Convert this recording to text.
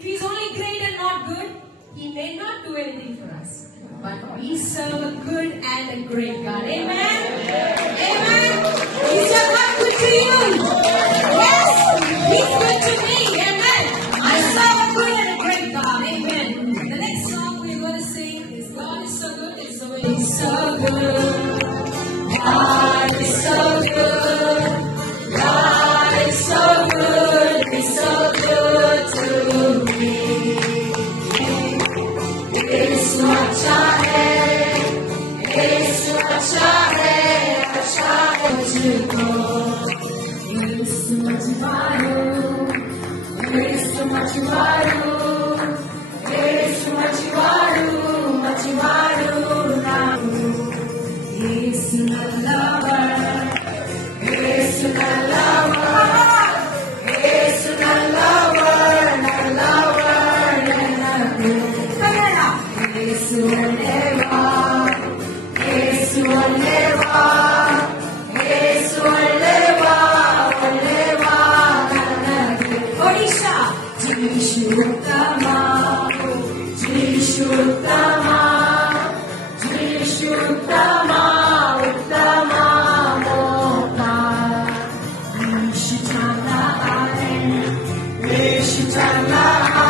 If he's only great and not good, he may not do anything for us. But we serve a good and a great God. Amen? Amen? Is your God good to you? Yes, he's good to me. Amen? I serve a good and a great God. Amen. The next song we're going to sing is God is so good. It's so He's so good. God is so good. God is so good. He's so good to me. यीशु अच्छा है मुझको यीशु मछुआरो नाम यीशु नल्लावर Shitana